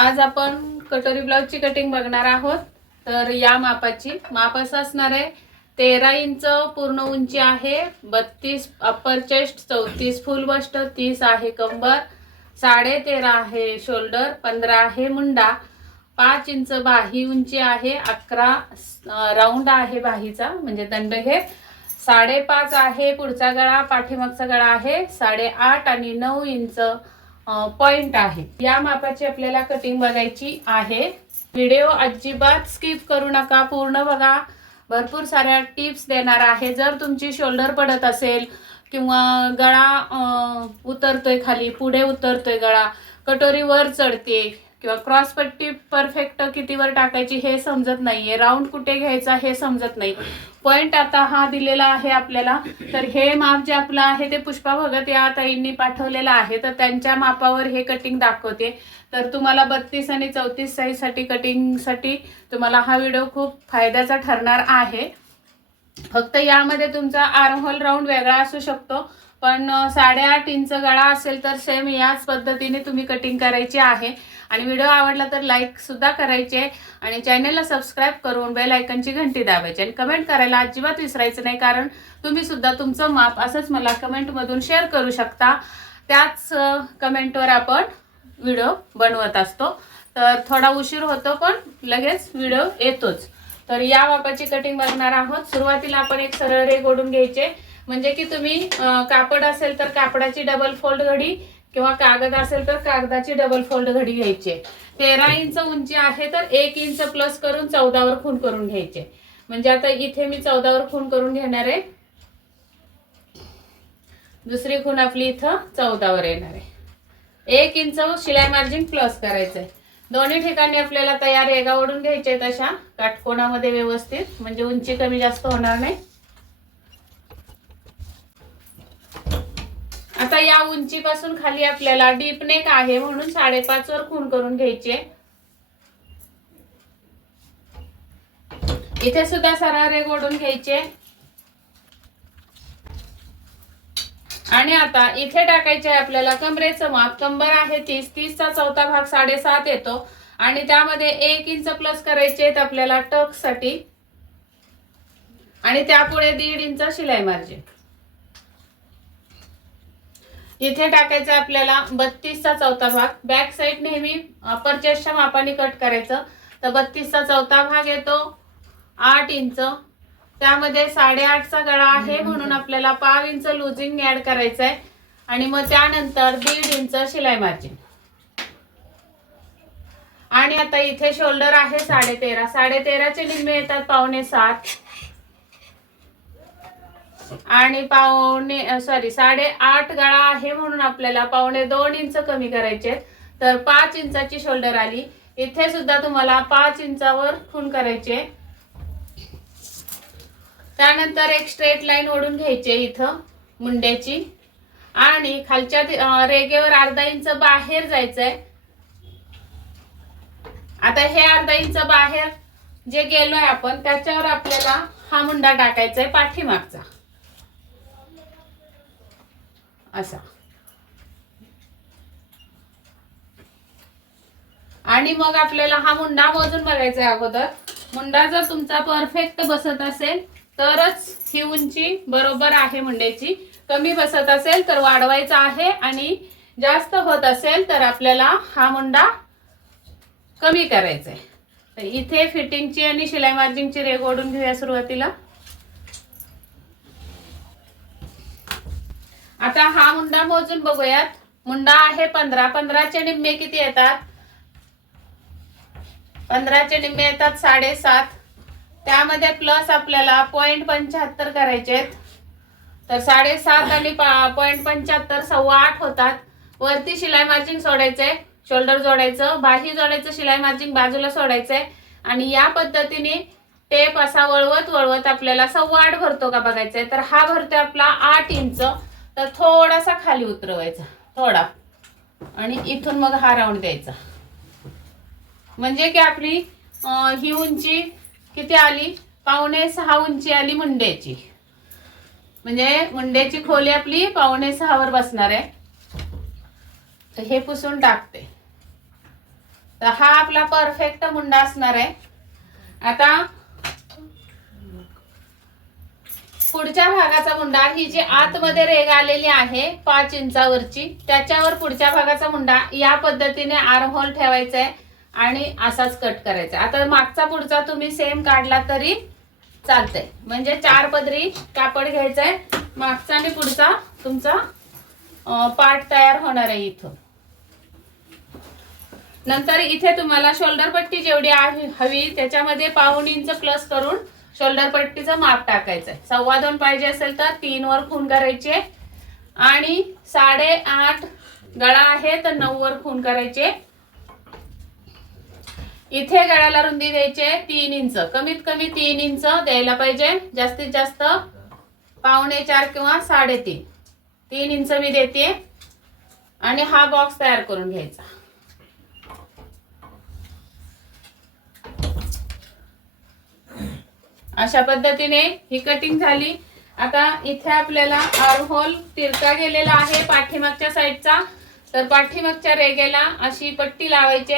आज आपण कटोरी ब्लाउजची कटिंग बघणार आहोत। तर या मापाची माप असं असणार आहे, 13 इंच पूर्ण उंची आहे, 32 अप्पर चेस्ट, 34 फुल बस्ट, 30 आहे कंबर, 13.5 आहे शोल्डर, 15 आहे मुंडा, 5 इंच बाही उंची आहे, 11 राऊंड आहे बाहीचा म्हणजे दंडघेर, 5.5 आहे पुढचा गळा, पाठीमागचा गळा आहे 8.5 आणि 9 इंच पॉइंट आहे। या मापाची आपल्याला कटिंग बघायची आहे। व्हिडिओ अजिबात स्किप करू नका, पूर्ण बघा, भरपूर साऱ्या टिप्स देणार आहे। जर तुमची शोल्डर पडत असेल किंवा गळा उतरतोय खाली, पुढे उतरतोय गळा, कटोरी वर चढते किंवा क्रॉस पट्टी परफेक्ट किती वर टाकायची हे समजत नाहीये, राऊंड कुठे घ्यायचा हे समजत नाही, पॉइंट आता हा दिलेला आहे आपल्याला। तर हे माप जे आपलं आहे ते पुष्पा भगत या ताईंनी पाठवलेलं आहे, तर त्यांच्या मापावर हे कटिंग दाखवते। तर तुम्हाला 32 आणि 34 साईज साठी कटिंग साठी तुम्हाला हा व्हिडिओ खूप फायद्याचा ठरणार आहे। फक्त यामध्ये तुमचा आर्म होल राऊंड वेगळा असू शकतो, पण 8.5 इंच गळा असेल तर सेम याच पद्धतीने तुम्ही कटिंग करायची आहे। आणि व्हिडिओ आवडला तर लाईक सुद्धा करायचे आणि चॅनलला सबस्क्राईब करून बेल आयकॉनची घंटी दाबायची आणि कमेंट करायला अजिबात विसरायचं नाही, कारण तुम्ही सुद्धा तुमचं माप असंच मला कमेंटमधून शेअर करू शकता। त्याच कमेंटवर आपण व्हिडिओ बनवत असतो, तर थोडा उशीर होतो पण लगेच व्हिडिओ येतोच। तर या मापाची कटिंग बघणार आहोत। सुरुवातीला आपण एक सरळ रेघ ओढून घ्यायचे, म्हणजे की तुम्ही कापड असेल तर कापडाची डबल फोल्ड घडी किंवा कागद असेल तर कागदाची डबल फोल्ड घडी घ्यायची। 13 इंच उंची आहे तर 1 इंच प्लस करून 14 वर खूण करून घ्यायचे। म्हणजे आता इथे मी 14 वर खूण करून घेणार आहे, दुसरी खूण आपली इथं 14 वर येणार आहे। 1 इंच शिलाई मार्जिन प्लस करायचंय। दोन्ही ठिकाणी आपल्याला तयार रेघा ओढून घ्यायचे तशा काटकोनामध्ये व्यवस्थित, म्हणजे उंची कमी जास्त होणार नाही। आता या उंचीपासून खाली आपल्याला डीप नेक आहे म्हणून 5.5 वर खूण करून घ्यायचे। इथे सुद्धा सरळ रेघ ओढून घ्यायचे आणि आता इथे टाकायचे आहे आपल्याला कमरेचं माप। कंबर आहे 30, 30 चा चौथा भाग 7.5 येतो आणि त्यामध्ये 1 इंच प्लस करायचे आहेत आपल्याला टक साठी आणि त्यापुढे 1.5 इंच शिलाई मार्जिन। इथे टाकायचं आपल्याला 32 चा चौथा भाग। बॅक साइड नेहमी अपर चेस्टच्या मापाने कट करायचं, तर 32 चा चौथा भाग येतो 8 इंच, त्यामध्ये 8.5 चा गळा आहे म्हणून आपल्याला 5 इंच लूजिंग ऍड करायचं आहे आणि मग त्यानंतर 1.5 इंच शिलाई मार्जिन। आणि आता इथे शोल्डर आहे 13.5, 13.5 चे निम्मे येतात 6.25 आणि 8.5 गळा आहे म्हणून आपल्याला 2.25 इंच कमी करायचे, तर 5 इंचाची शोल्डर आली। इथे सुद्धा तुम्हाला 5 इंचावर खूण करायचे। त्यानंतर एक स्ट्रेट लाईन ओढून घ्यायची इथं मुंड्याची आणि खालच्या रेघेवर अर्धा इंच बाहेर जायचंय। आता हे अर्धा इंच बाहेर जे गेलोय आपण त्याच्यावर आपल्याला हा मुंडा टाकायचा आहे पाठीमागचा असा। आणि मग आपल्याला हा मुंडा मोजून बघायचा आहे अगोदर। मुंडा जर तुमचा परफेक्ट बसत असेल तरच ही उंची बरोबर आहे मुंड्याची, कमी बसत असेल तर वाढवायचा आहे आणि जास्त होत असेल तर आपल्याला हा मुंडा कमी करायचा आहे। तर इथे फिटिंगची आणि शिलाई मार्जिनची रेघ ओढून घेऊया सुरुवातीला। आता हा मुंडा मोजून बघूयात। मुंडा आहे 15, 15 चे निम्मे किती येतात? 15 चे निम्मे येतात 7.5, त्यामध्ये प्लस आपल्याला 0.75 करायचे आहेत, तर 7.5 आणि 0.75 8.25 होतात। वरती शिलाई मार्जिन सोडायचंय, शोल्डर जोडायचं, बाही जोडायचं, शिलाई मार्जिन बाजूला सोडायचंय आणि या पद्धतीने टेप असा वळवत वळवत आपल्याला 8.25 भरतो का बघायचंय। तर हा भरतोय आपला 8 इंच, तर थोडासा खाली उतरवायचा थोडा आणि इथून मग हा राऊंड द्यायचा, म्हणजे की आपली ही उंची किती आली? 5.25 उंची आली मुंड्याची, म्हणजे मुंड्याची खोली आपली 5.25 वर बसणार आहे। तर हे पुसून टाकते। तर हा आपला परफेक्ट मुंडा असणार आहे. आता पुढच्या भागाचा मुंडा, ही जी आतमध्ये रेग आलेली आहे 5 इंचावरची, त्याच्यावर पुढच्या भागाचा मुंडा या पद्धतीने आर्म होल ठेवायचा आहे आणि असाच कट करायचा. आता मागचा पुढचा तुम्ही सेम काढला तरी चालतंय. म्हणजे 4 पदरी कापड घ्यायचंय, मागचा आणि पुढचा तुमचा पार्ट तयार होणार आहे इथं. नंतर इथे तुम्हाला शोल्डर पट्टी जेवढी हवी त्याच्यामध्ये 1/2 इंच प्लस करून शोल्डर पट्टीचं माप टाकायचंय. 2.25 पाहिजे असेल तर 3 वर खून करायचे आणि 8.5 गळा आहे तर 9 वर खून करायचे. इथे गळ्याला रुंदी द्यायचे 3 इंच, कमीत कमी 3 इंच द्यायला पाहिजे, जास्तीत जास्त 3.25 किंवा 3.5. 3 इंच मी देते आणि हा बॉक्स तयार करून घ्यायचा. अशा पद्धतीने ही कटिंग झाली. आता इथे आपल्याला आर्म होल तिरका गेलेला आहे पाठीमागच्या साईडचा, तर पाठीमागच्या रेगेला अशी पट्टी लावायची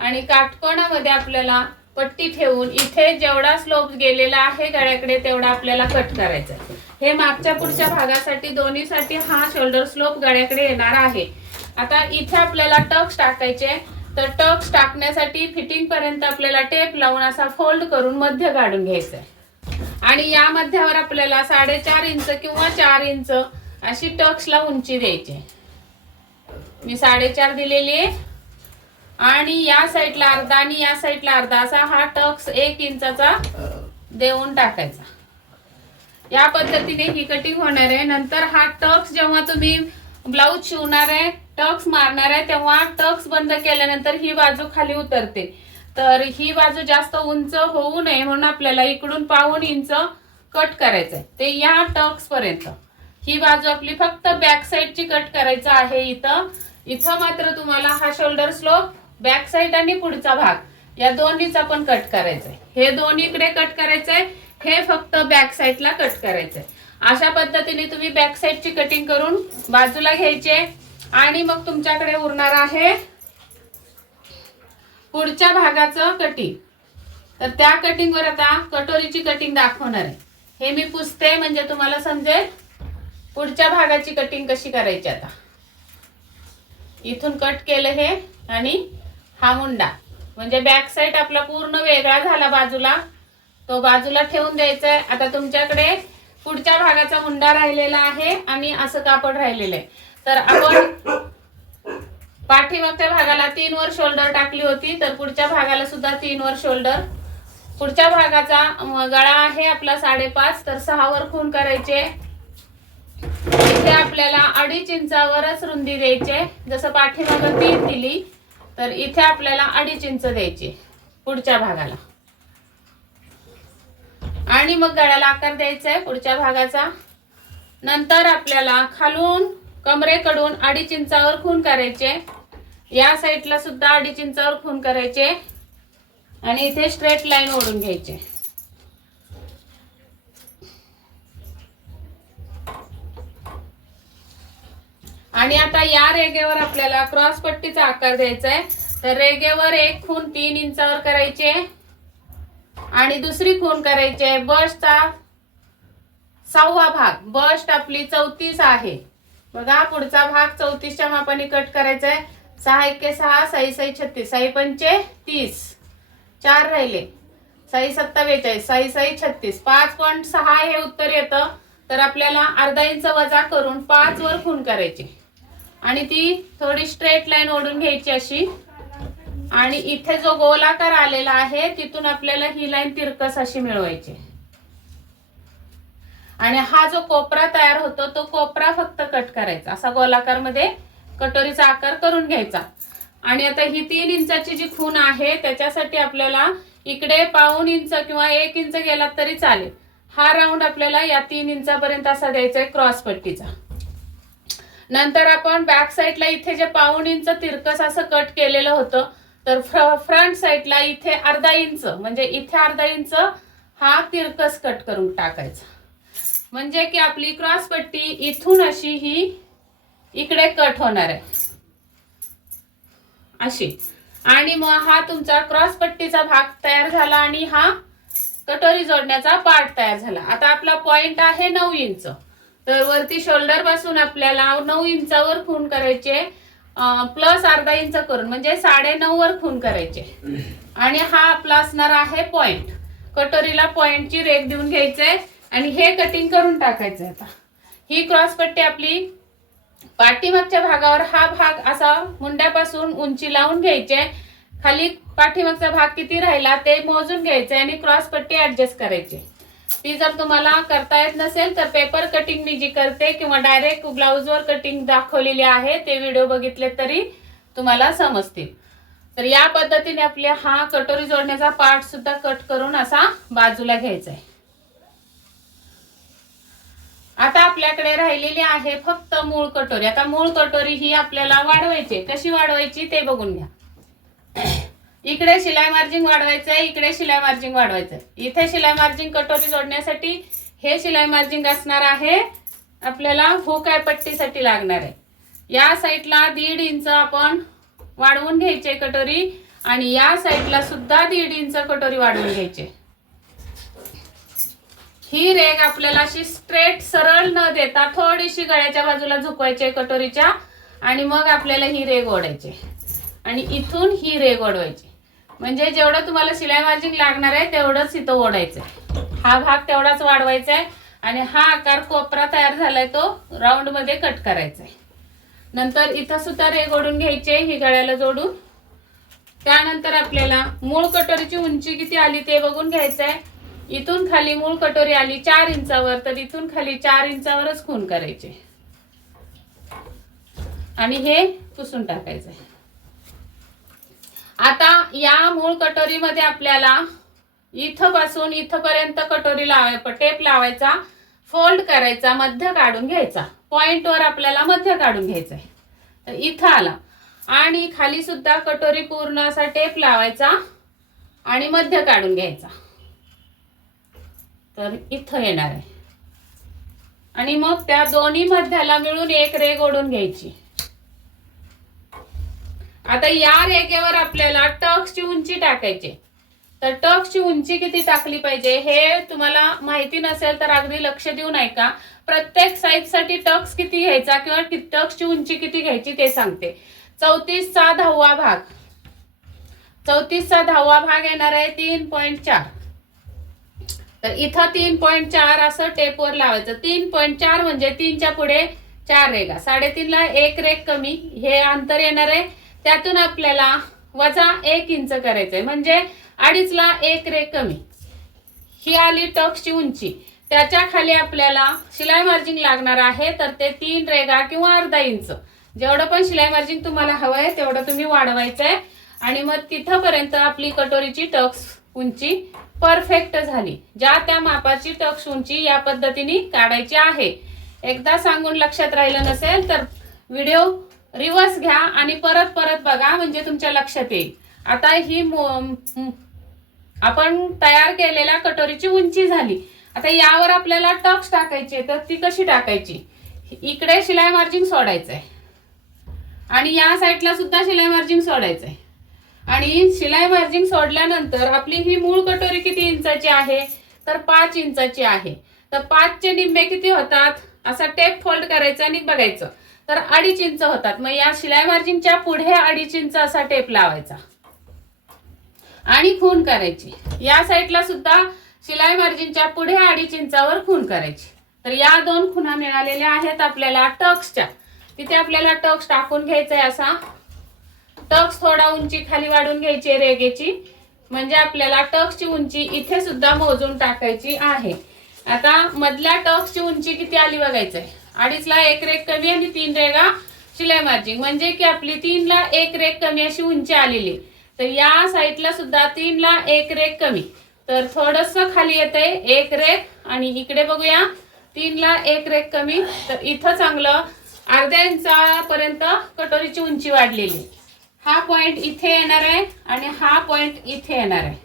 आणि काटकोनामध्ये आपल्याला पट्टी ठेवून इथे जेवढा स्लोप गेलेला आहे गळ्याकडे तेवढा आपल्याला कट करायचा. हे मागच्या पुढच्या भागासाठी दोन्हीसाठी हा शोल्डर स्लोप गळ्याकडे येणार आहे. आता इथे आपल्याला टक्स टाकायचे, तर टक्स टाकण्यासाठी फिटिंग पर्यंत आपल्याला टेप लावून असा फोल्ड करून मध्य काढून घ्यायचंय आणि या मध्यावर आपल्याला 4.5 इंच किंवा 4 इंच अशी टक्सला उंची द्यायची. मी 4.5 दिलेली आहे आणि या साईडला अर्धा आणि या साईडला अर्धा असा हा टक्स 1 इंचाचा देऊन टाकायचा. या पद्धतीने ही कटिंग होणार आहे. नंतर हा टक्स जेव्हा तुम्ही ब्लाऊज शिवणार आहे, टक्स मारणार आहे, तेव्हा टक्स बंद केल्यानंतर ही बाजू खाली उतरते, तर ही बाजू जास्त उंच होऊ नये म्हणून आपल्याला इकडून 1/2 इंच कट करायचंय ते या टक्स पर्यंत. ही बाजू आपली फक्त बॅक साईडची कट करायचं आहे. इथं मात्र तुम्हाला हा शोल्डर स्लोप बॅक साईड आणि पुढचा भाग या दोन्हीचा पण कट करायचंय. हे दोन्हीकडे कट करायचंय, हे फक्त बॅक साईडला कट करायचंय. अशा पद्धतीने तुम्ही बॅक साईडची कटिंग करून बाजूला घ्यायचे आणि मग तुमच्याकडे उरणार आहे पुढच्या भागाचं कटिंग. तर त्या कटिंगवर आता कटोरीची कटिंग दाखवणार आहे. हे मी पुसते म्हणजे तुम्हाला समजेल पुढच्या भागाची कटिंग कशी करायची. आता इथून कट केलं हे आणि हा मुंडा म्हणजे बॅक साईड आपला पूर्ण वेगळा झाला बाजूला, तो बाजूला ठेवून द्यायचा आहे. आता तुमच्याकडे पुढच्या भागाचा मुंडा राहिलेला आहे आणि असं कापड राहिलेलं आहे. तर आपण पाठीमागच्या भागाला 3 वर शोल्डर टाकली होती, तर पुढच्या भागाला सुद्धा 3 वर शोल्डर. पुढच्या भागाचा गळा आहे आपला 5.5 तर 6 वर खून करायचे. इथे आपल्याला 2.5 इंचावरच रुंदी द्यायचे. जसं पाठीमागं 3 दिली तर इथे आपल्याला 2.5 इंच द्यायचे पुढच्या भागाला आणि मग गळ्याला आकार द्यायचा आहे पुढच्या भागाचा. नंतर आपल्याला खालून कमरेकडून 2.5 इंचावर खून करायचे. या साईडला सुद्धा 2.5 इंचावर खून करायचे आणि इथे स्ट्रेट लाईन ओढून घ्यायचे. आणि आता या रेगेवर आपल्याला क्रॉस पट्टीचा आकार द्यायचा आहे. तर रेगेवर एक खून 3 इंचावर करायचे आणि दुसरी खून करायचे बस्टचा 6वा भाग. बस्ट आपली 34 आहे बघा, पुढचा भाग 34च्या मापाने कट करायचा आहे. 6 एके 6, 6 6 36, 6 पंचे 30, 4 राहिले, 6 7 42, 6 6 36, 5.6 हे उत्तर येतं. तर आपल्याला अर्धा इंच वजा करून 5 वर खून करायची आणि ती थोडी स्ट्रेट लाईन ओढून घ्यायची अशी. आणि इथे जो गोलाकार आलेला आहे तिथून आपल्याला ही लाईन तिरकस अशी मिळवायची आणि हा जो कोपरा तयार होतो तो कोपरा फक्त कट करायचा. असा गोलाकार मध्ये कटोरीचा आकार करून घ्यायचा. आणि आता ही 3 इंचाची जी खून आहे त्याच्यासाठी आपल्याला इकडे 1/2 इंच किंवा 1 इंच गेला तरी चालेल. हा राऊंड आपल्याला या 3 इंचापर्यंत असा द्यायचा आहे क्रॉस पट्टीचा. नंतर आपण बॅक साईडला इथे जे 1/2 इंच तिरकस असं कट केलेलं होतं, तर फ्रंट साईडला इथे अर्धा इंच म्हणजे इथे अर्धा इंच हा तिरकस कट करून टाकायचा. म्हणजे की आपली क्रॉस पट्टी इथून अशी ही इकडे कट होणार आहे अशी. आणि मग हा तुमचा क्रॉस पट्टीचा भाग तयार झाला आणि हा कटोरी जोडण्याचा पार्ट तयार झाला. आता आपला पॉइंट आहे 9 इंच. तर वरती शोल्डर पासून आपल्याला 9 इंचावर खूण करायचे, प्लस अर्धा इंच करून म्हणजे 9.5 वर खूण करायचे. आणि हा आपला असणार आहे पॉइंट. कटोरीला पॉइंटची रेघ देऊन घ्यायचंय आणि हे कटिंग करून टाकायचंय. आता ही क्रॉस पट्टी आपली पाठीमागच्या भागावर हा भाग असा मुंड्यापासून उंची लावून घ्यायचे. खाली पाठीमागचा भाग किती राहिला ते मोजून घ्यायचे आणि क्रॉस पट्टी ऍडजस्ट करायची. ती जर तुम्हाला करता येत नसेल तर पेपर कटिंग मी जी करते किंवा डायरेक्ट ब्लाऊजवर कटिंग दाखवलेली आहे ते व्हिडिओ बघितले तरी तुम्हाला समजतील. तर या पद्धतीने आपल्या हा कटोरी जोडण्याचा पार्ट सुद्धा कट करून असा बाजूला घ्यायचा आहे. आता आपल्याकडे राहिलेली आहे फक्त मूळ कटोरी. आता मूळ कटोरी ही आपल्याला वाढवायची. कशी वाढवायची ते बघून घ्या. इकडे शिलाई मार्जिन वाढवायचंय, इकडे शिलाई मार्जिन वाढवायचंय. इथे शिलाई मार्जिन कटोरी जोडण्यासाठी हे शिलाई मार्जिन असणार आहे आपल्याला हुक आहे पट्टीसाठी लागणार आहे. या साईडला 1.5 इंच आपण वाढवून घ्यायचे कटोरी आणि या साईडला सुद्धा 1.5 इंच कटोरी वाढवून घ्यायचे. ही रेघ आपल्याला अशी स्ट्रेट सरळ न देता थोडीशी गळ्याच्या बाजूला झुकवायची कटोरीच्या आणि मग आपल्याला ही रेघ ओढायची आणि इथून ही रेघ ओढवायची. म्हणजे जेवढं तुम्हाला शिलाई मार्जिन लागणार आहे तेवढंच इथं ओढायचं. हा भाग तेवढाच वाढवायचा आहे आणि हा आकार कोपरा तयार झालाय तो राऊंड मध्ये कट करायचा आहे. नंतर इथं सुद्धा रेघ ओढून घ्यायचे ही गळ्याला जोडून. त्यानंतर आपल्याला मूळ कटोरीची उंची किती आली ते बघून घ्यायचं आहे. इथून खाली मूळ कटोरी आली 4 इंचावर तर इथून खाली 4 इंचावरच खूण करायचे आणि हे पुसून टाकायचंय. आता या मूळ कटोरीमध्ये आपल्याला इथं पासून इथपर्यंत कटोरी टेप लावायचा, फोल्ड करायचा, मध्य काढून घ्यायचा. पॉइंट वर आपल्याला मध्य काढून घ्यायचंय. तर इथं आला आणि खाली सुद्धा कटोरी पूर्ण असा टेप लावायचा आणि मध्य काढून घ्यायचा. तर इथं येणार आहे आणि मग त्या दोन्ही मध्याला मिळून एक रेघ ओढून घ्यायची. आता या रेघेवर आपल्याला टक्सची उंची टाकायची. तर टक्सची उंची किती टाकली पाहिजे हे तुम्हाला माहिती नसेल तर अगदी लक्ष देऊन ऐका. प्रत्येक साईज साठी टक्स किती घ्यायचा किंवा टक्सची उंची किती घ्यायची ते सांगते. 34चा 10वा भाग. 34चा 10वा भाग येणार आहे 3.4. तर इथं 3.4 असं टेपवर लावायचं. 3.4 म्हणजे 3च्या पुढे 4 रेघा. 3.5 ला 1 रेघ कमी हे अंतर येणार आहे. त्यातून आपल्याला वजा 1 इंच करायचंय म्हणजे 2.5 ला 1 रेघ कमी. ही आली टक्सची उंची. त्याच्या खाली आपल्याला शिलाई मार्जिन लागणार आहे तर ते 3 रेघा किंवा अर्धा इंच जेवढं पण शिलाई मार्जिन तुम्हाला हवंय तेवढं तुम्ही वाढवायचंय. आणि मग तिथपर्यंत आपली कटोरीची टक्स उंची परफेक्ट झाली. ज्या त्या मापाची टक्स उंची या पद्धतीने काढायची आहे. एकदा सांगून लक्षात राहिलं नसेल तर व्हिडिओ रिवर्स घ्या आणि परत परत बघा म्हणजे तुमच्या लक्षात येईल. आता ही आपण तयार केलेल्या कटोरीची उंची झाली. आता यावर आपल्याला टक्स टाकायचे तर ती कशी टाकायची. इकडे शिलाई मार्जिन सोडायचंय आणि या साईडला सुद्धा शिलाई मार्जिन सोडायचंय. आणि शिलाई मार्जिन सोडल्यानंतर आपली ही मूळ कटोरी किती इंचाची आहे तर 5 इंचाची आहे. तर 5चे निम्मे किती होतात असा टेप फोल्ड करायचा आणि बघायचं तर 2.5 इंच होतात. मग या शिलाई मार्जिनच्या पुढे 2.5 इंच असा टेप लावायचा आणि खूण करायची. या साईडला सुद्धा शिलाई मार्जिनच्या पुढे 2.5 इंचावर खूण करायची. तर या 2 खुणा मिळालेल्या आहेत आपल्याला टक्सच्या. तिथे आपल्याला टक्स टाकून घ्यायचंय. असा टक्स थोडा उंची खाली वाढून घ्यायची रेघेची म्हणजे आपल्याला टक्सची उंची इथे सुद्धा मोजून टाकायची आहे. आता मधल्या टक्सची उंची किती आली बघायचंय. 2.5 ला 1 रेघ कमी आणि 3 रेघा शिलाई मार्जिन म्हणजे की आपली 3 ला 1 रेघ कमी अशी उंची आलेली. तर या साईडला सुद्धा 3 ला 1 रेघ कमी तर थोडस खाली येतंय 1 रेघ आणि इकडे बघूया 3 ला 1 रेघ कमी. तर इथं चांगलं अर्ध्या इंचापर्यंत कटोरीची उंची वाढलेली. हा पॉइंट इथे येणार आहे आणि हा पॉइंट इथे येणार आहे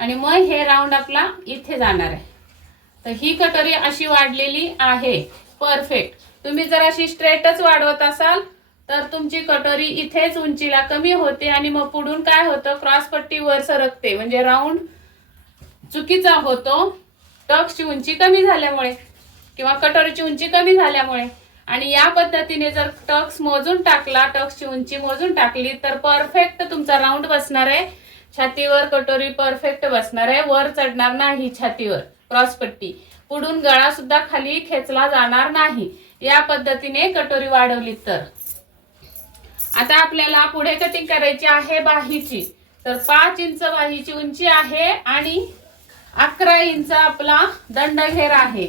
आणि मग हे राऊंड आपला इथे जाणार आहे. तर ही कटोरी अशी वाढलेली आहे परफेक्ट. तुम्ही जर अशी स्ट्रेटच वाढवत असाल तर तुमची कटोरी इथेच उंचीला कमी होते आणि मग पुढून काय होतं, क्रॉस पट्टी वर सरकते, म्हणजे राऊंड चुकीचा होतो टक्सची उंची कमी झाल्यामुळे किंवा कटोरीची उंची कमी झाल्यामुळे. आणि या पद्धतीने जर टक्स मोजून टाकला, टक्सची उंची मोजून टाकली तर परफेक्ट तुमचा राऊंड बसणार आहे. छातीवर कटोरी परफेक्ट बसणार आहे, वर चढणार नाही छातीवर क्रॉस पट्टी. पुढून गळा सुद्धा खाली खेचला जाणार नाही या पद्धतीने कटोरी वाढवली तर. आता आपल्याला पुढे कटिंग करायची आहे बाहीची. तर 5 इंच बाहीची उंची आहे आणि 11 इंच आपला दंडघेर आहे.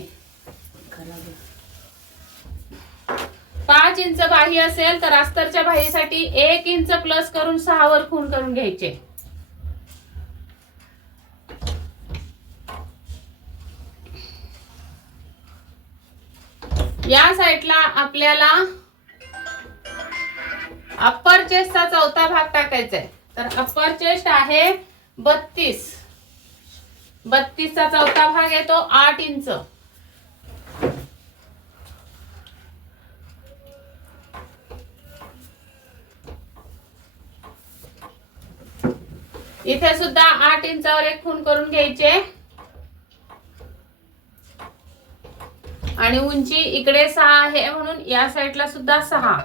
5 इंच बाही असेल तर अस्तरच्या बाहीसाठी 1 इंच प्लस करून 6 वर खूण करून घ्यायचे. या साईडला आपल्याला अप्पर चेस्टचा चौथा भाग टाकायचा आहे. तर अप्पर चेस्ट आहे 32. 32चा चौथा भाग येतो 8 इंच. इथे सुद्धा 8 इंचावर एक खूण करून घ्यायचे आणि उंची इकडे 6 आहे म्हणून या साईडला सुद्धा 6.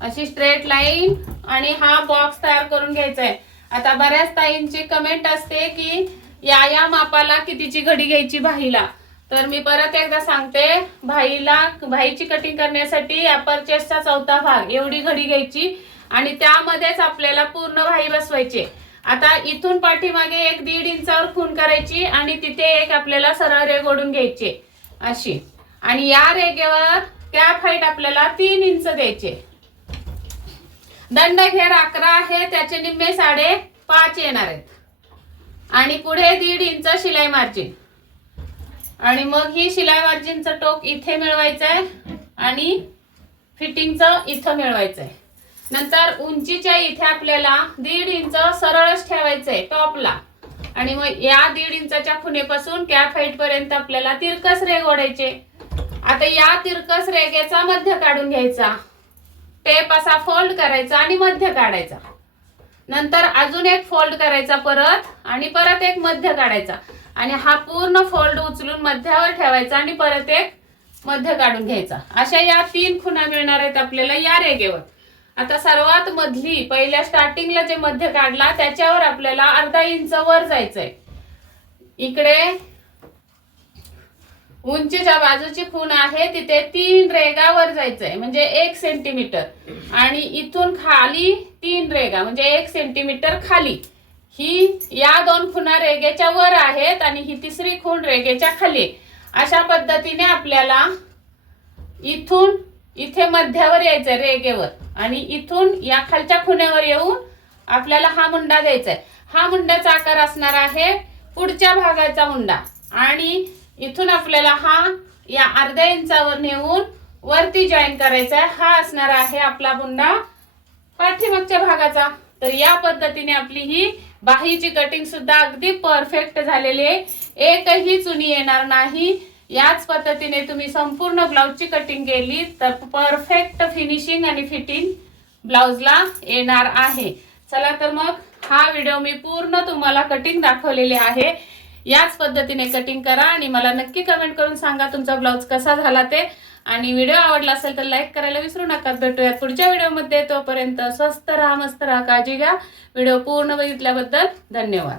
अशी स्ट्रेट लाईन आणि हा बॉक्स तयार करून घ्यायचा आहे. आता बऱ्याच ताईंची कमेंट असते की या मापाला कितीची घडी घ्यायची बाहीला. तर मी परत एकदा सांगते, बाहीची कटिंग करण्यासाठी अपर चेस्टचा चौथा भाग एवढी घडी घ्यायची आणि त्यामध्येच आपल्याला पूर्ण बाही बसवायची. आता इथून पाठीमागे 1-1.5 इंचावर खूण करायची आणि तिथे एक आपल्याला सरळ रेघ ओढून घ्यायची अशी. आणि या रेघेवर कॅप हाईट आपल्याला 3 इंच द्यायचे. दंडघेर 11 आहे, त्याचे निम्मे 5.5 येणार आहेत आणि पुढे 1.5 इंच शिलाई मार्जिन. आणि मग ही शिलाई मार्जिनचं टोक इथे मिळवायचं आहे आणि फिटिंगचं इथं मिळवायचं आहे. नंतर उंचीच्या इथे आपल्याला 1.5 इंच सरळच ठेवायचंय टॉपला आणि मग या 1.5 इंचाच्या खुणेपासून कॅप हाईट पर्यंत आपल्याला तिरकस रेघ ओढायचे. आता या तिरकस रेघेचा मध्य काढून घ्यायचा, टेप असा फोल्ड करायचा आणि मध्य काढायचा. नंतर अजून एक फोल्ड करायचा परत आणि परत एक मध्य काढायचा आणि हा पूर्ण फोल्ड उचलून मध्यावर ठेवायचा आणि परत एक मध्य काढून घ्यायचा. अशा या 3 खुणा मिळणार आहेत आपल्याला या रेघेवर. आता सर्वात मधली पहिल्या स्टार्टिंगला जे मध्य काढला त्याच्यावर आपल्याला अर्धा इंच वर जायचंय. इकडे उंचीच्या बाजूची खूण आहे तिथे 3 रेघा वर जायचंय म्हणजे 1 सेंटीमीटर आणि इथून खाली 3 रेघा म्हणजे 1 सेंटीमीटर खाली. ही या 2 खुणा रेघेच्या वर आहेत आणि ही तिसरी खूण रेघेच्या खाली. अशा पद्धतीने आपल्याला इथून इथे मध्यावर यायचंय रेघेवर आणि इथून या खालच्या खुण्यावर येऊन आपल्याला हा मुंडा द्यायचा आहे. हा मुंड्याचा आकार असणार आहे पुढच्या भागाचा मुंडा आणि इथून आपल्याला हा या अर्ध्या इंचावर नेऊन वरती जॉईन करायचा आहे. हा असणार आहे आपला मुंडा पाठीमागच्या भागाचा. तर या पद्धतीने आपली ही बाहीची कटिंग सुद्धा अगदी परफेक्ट झालेली आहे, एकही चुनी येणार नाही. याच पद्धतीने तुम्ही संपूर्ण ब्लाउजची कटिंग केली तर परफेक्ट फिनिशिंग आणि फिटिंग ब्लाउजला येणार आहे. चला तर मग हा व्हिडिओ मी पूर्ण तुम्हाला कटिंग दाखवलेली आहे. याच पद्धतीने कटिंग करा आणि मला नक्की कमेंट करून सांगा तुमचा ब्लाउज कसा झाला ते. आणि व्हिडिओ आवडला असेल तर लाईक करायला विसरू नका. भेटूयात पुढच्या व्हिडिओमध्ये. तोपर्यंत स्वस्त राहा, मस्त राहा, काळजी घ्या. व्हिडिओ पूर्ण बघितल्याबद्दल धन्यवाद.